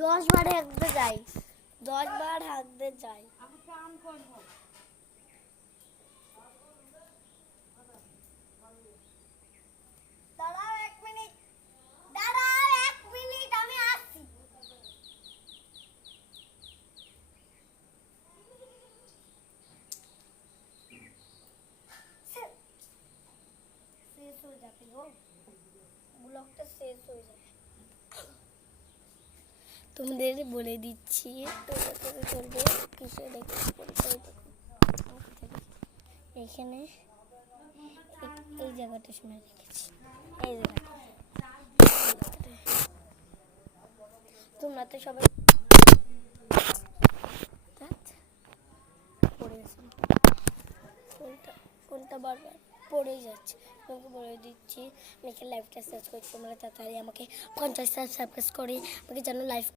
10 বার হাঁকতে যাই, 10 বার হাঁকতে যাই। আমি কাম করব। দাঁড়াও 1 মিনিট, দাঁড়াও 1 মিনিট, আমি আসছি। শেষ হয়ে যাবে গো, ব্লগটা শেষ হয়ে যাবে। তোমাদের বলে দিচ্ছি তোমরা চলবে কিসে দেখতে এখানে এই জায়গাটা শুনে রেখেছি, এই জায়গাটা তোমরা তো সবাই পড়ে গেছো, ফোনটা বারবার পড়েই যাচ্ছে। তোমাকে বলে দিচ্ছি, আমাকে লাইভটা সার্চ করছি, তোমরা তাড়াতাড়ি আমাকে 50 সাবস্ক্রাইব করে আমাকে যেন লাইভ